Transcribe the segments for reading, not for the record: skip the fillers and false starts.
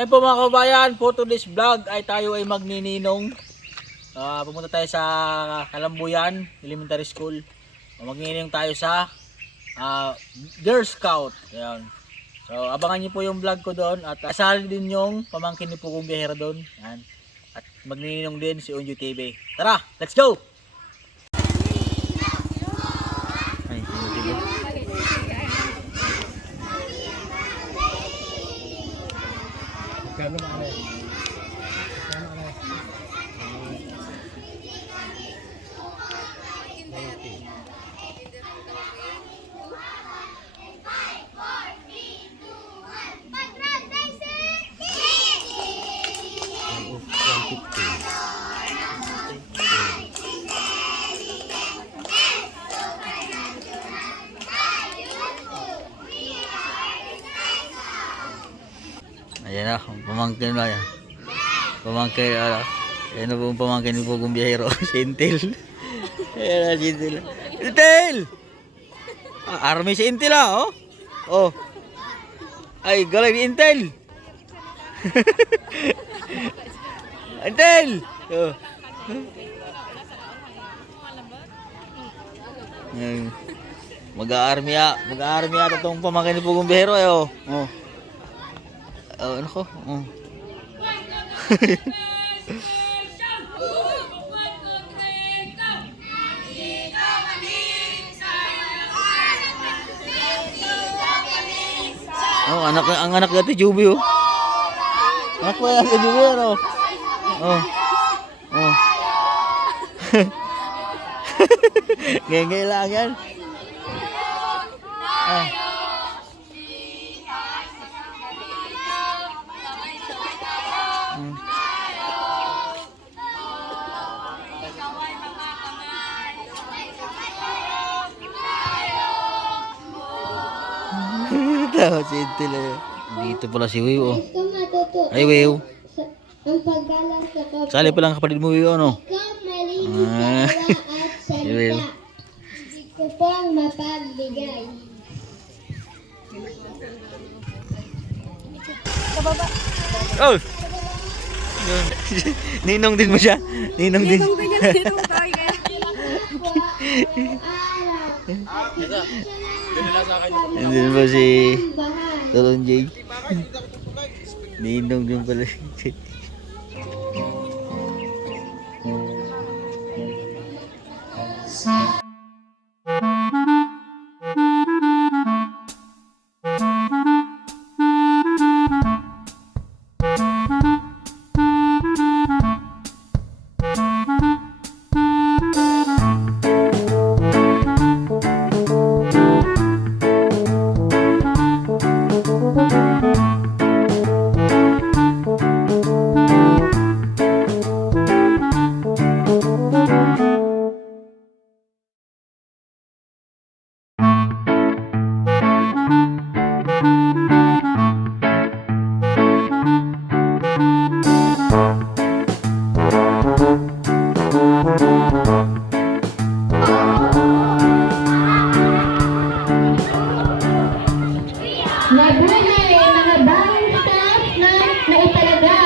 Ayan po mga kabayan, for today's vlog ay tayo ay magnininong. Pumunta tayo sa Kalambuyan Elementary School. Magnininong tayo sa Girl Scout. Ayan. So abangan niyo po yung vlog ko doon at asali din yung pamangkin ni Pugong Biyahera doon. Ayan. At magnininong din si Unju TV. Tara, let's go! Ay, Kano maano? ayan na, pamangkin na yan. Pamangkin, ayan na po pamangkin ni Pugong Biyahero. Si Intel. Ayan na si Intel. Intel! Army si Intel oh. Oh. Ay, galing ni Intel. Intel! Oh. Mag-army ata itong pamangkin ni Pugong Biyahero oh. Oh. Oh, ano ko? Oh. Oh, ang anak ni Juby oh. Anak ko yan si Juby ano. Oh. Oh. Ngengay lang yan. Ah. Tawa si Intel eh. Dito pala si Wiw oh. Ay Wiw. Ang paggalang sa kapwa. Sali pa lang kapatid mo Wiw ano. Ikaw malinis sa wala at salita. Ito po ang mapagbigay. Kababa. Oh! Ninong din mo siya? Ninong din. Ninong Hindi ba si Tolong J? Ninong din pala. Mabuhay ang mga bagong staff na naitalaga.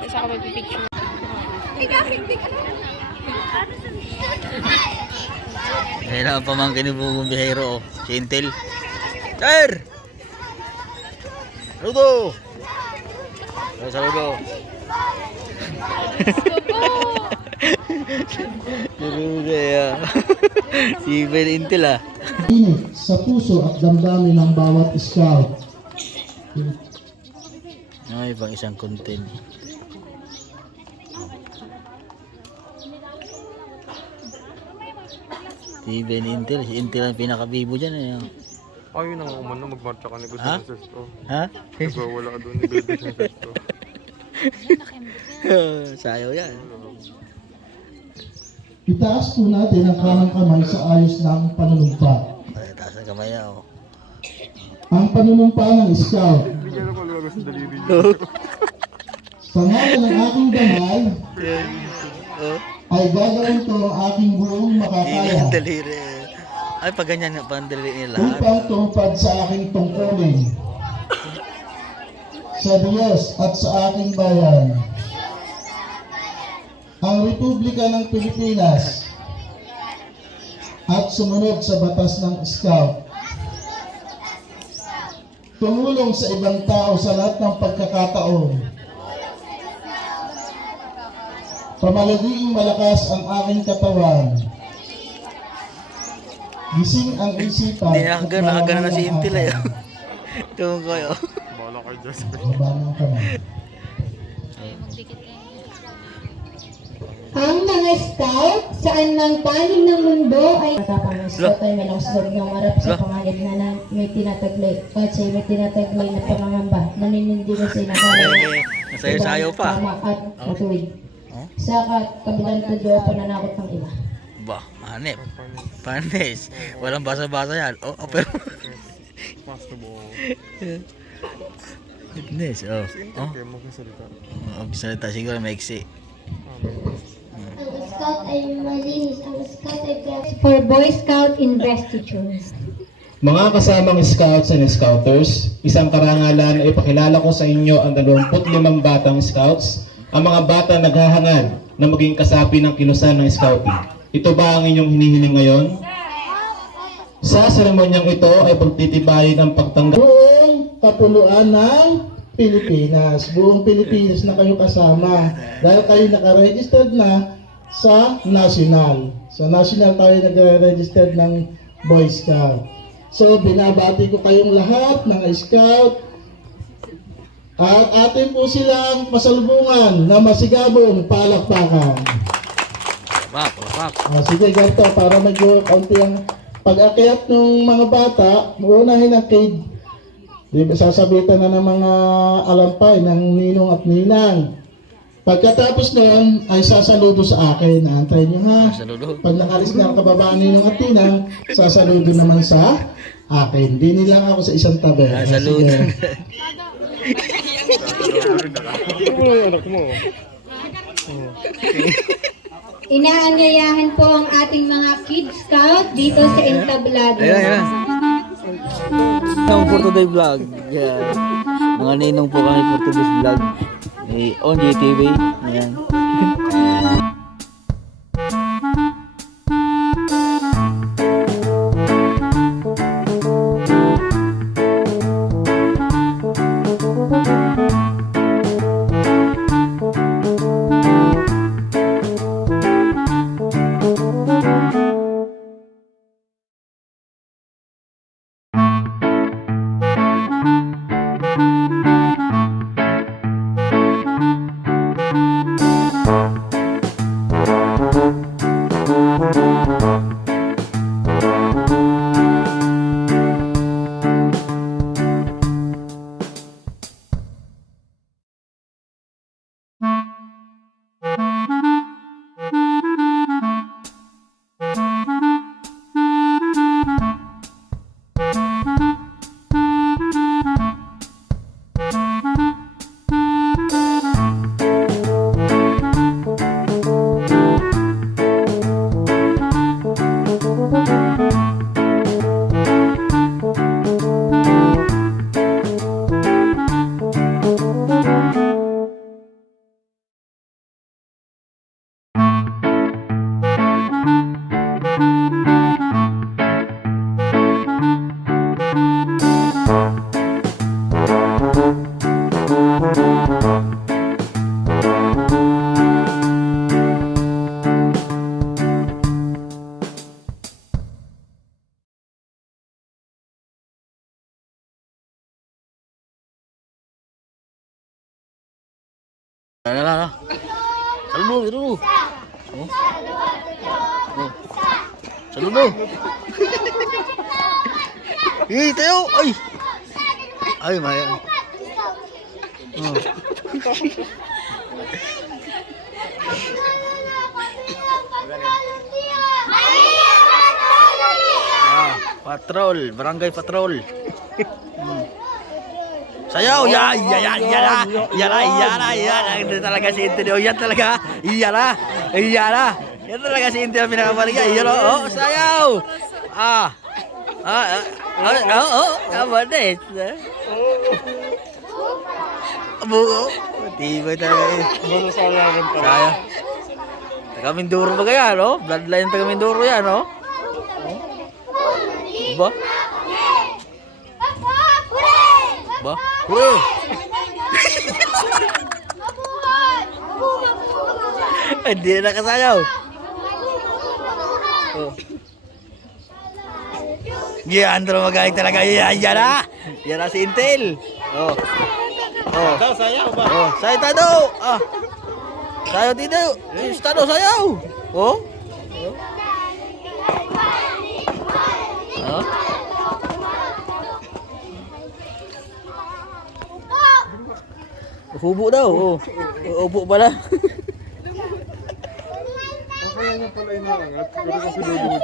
Isa ako magpipicture. Ayan na ang pamangkin ni Pugong Biyahero oh. Si Intel. Sir! Saludo! Saludo! Saludo ya. Si Ben Intel ah. Init sa puso at damdamin ng bawat scout. Ay, pang isang content. Si Ben Intel, si Intel ang pinakabibo dyan eh. Ayun ang umano, magmarcha ka ni Good Ha? Sesto. Ha? Nagwawala ka doon ni Good Sesto. Sayaw yan. Itaas po natin ang kanang kamay sa ayos ng panunumpa. Ay, taas ang kamay niya oh. Ang panunumpa ng scout. Bigyan ako lumagas sa daliri niya. Sa ngalan ng aking dangal, Oh, ay gagawin ko ang aking buong makakaya. daliri. Ay, pag ganyan nga, pandali nila lahat. upang tumupad sa aking tungkulin sa Diyos at sa aking bayan, ang Republika ng Pilipinas, at sumunod sa batas ng Scout. Tumulong sa ibang tao sa lahat ng pagkakataon. Pamalagiing malakas ang aking katawan. Gising ang isipan. Hindi nakagana na si Intil eh. Tumong kayo. Bahala kayo, Jasper. Mabanang ka na. Ang mga scout, saan mang panig ng mundo ay matapang ng scout ay malakas ng marap sa pangangit na may tinataglay at sa may tinataglay na pangangamba naninindi mo sa inakarang Nasayo-sayo pa. tama at matuwid. Sa kabilang tudyo pananakot ng iba. Ba, hanip. Panis. Walang basa-basa yan. Pero... Pass the ball. Fitness, oh. Okay, magkasalita. Magsalita siguro maiksi. Ang scout ay malinis. Ang scout ay for Boy Scout investitures. Mga kasamang scouts and scouters, isang karangalan ay ipakilala ko sa inyo ang 25 batang scouts, ang mga bata naghahangad na maging kasapi ng kilusan ng scouting. Ito ba ang inyong hinihiling ngayon? Sa seremonyang ito ay pagtitibayin ang pagtanggap buong kapuluan ng Pilipinas. Buong Pilipinas na kayo kasama dahil kayo nakaregistered na sa national. Sa national tayo nagre-registered ng Boy Scout. So, binabati ko kayong lahat ng scout at atin po silang pasalubungan na masigabong palakpakan. Pak. Sige, ganito, para medyo kaunti ang pag-akyat ng mga bata, uunahin ang cage. Di ba, sasabitan na ng mga alampay ng ninong at ninang. Pagkatapos noon, ay sasaludo sa akin. Antayin nyo ha. Saludo. Pag nakalis na ang kababaan ninong at ninang, sasaludo naman sa akin. Hindi nila ako sa isang tabi. Saludo. Anak mo. Inaanyayahan po ang ating mga Kid Scout dito sa Entablado. Ayan. Ninong for today vlog. Yan. Mga ninong po kami for today's vlog. On GTV. Ayan. Ala. Saludo. Saludo. Tayo. Ay, maya. Patrol, barangay patrol. Sayaw, yan. Ito talaga si Intel. Yan talaga. Yan talaga si Intel ang pinakabalik. Sayaw. Kabanes. Buo. Tibay talaga eh. Basta sayaran pa. Saya. Taga Mindoro ba kaya, no? Bloodline taga Mindoro yan, no? Ba? Ba? Hurray! Hindi na nakasayaw. Oh. Yan, magaling talaga. Yan na. Yan na si Intel. Oh. Oh. Sayaw ba? Oh, sayaw tayo. Ah. Sayaw dito. Estado sayaw. Oh. Oh. Hubo daw. Oh. Upo pala. Kaya niya pala inaangat. Pero kasi dudungit.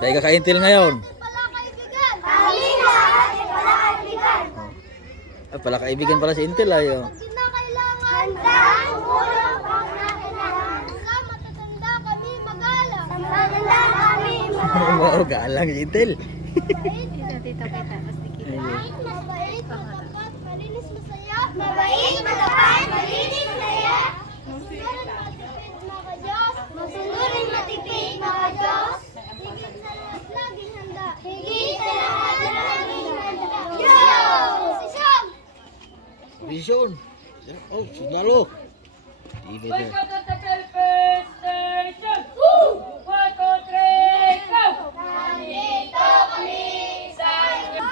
Tayo kaka-Intel ngayon. Ay, pala kaibigan pala si Intel ayo. Oo, galang si Intel. Tita, mas dikit. Mabait, matapat, malinis, masaya. Mabait, matapat, malinis, masaya. Masunurin, matipid, mga Diyos. Masunurin, matipid, mga Diyos. Higit sa lahat, laging handa. Higit sa lahat, laging handa. Yo! Sisyon! Vision. Oh, sundalo. Ibig na. Nandito kami sa inyo.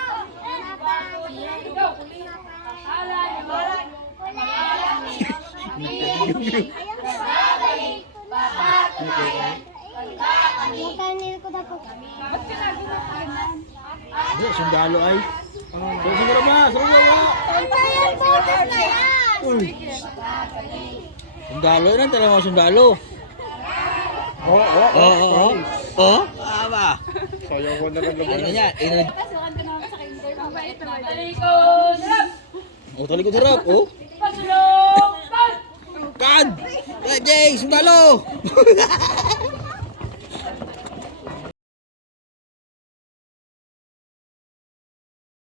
Hindi, sundalo ay. Siguro ba? Sundalo yan, talaga mga sundalo. Oo. Oh, ba? Sayaw ko na lang Ano naman. niya? Oh, talikod harap, oh. Kad! Jay, sundalo!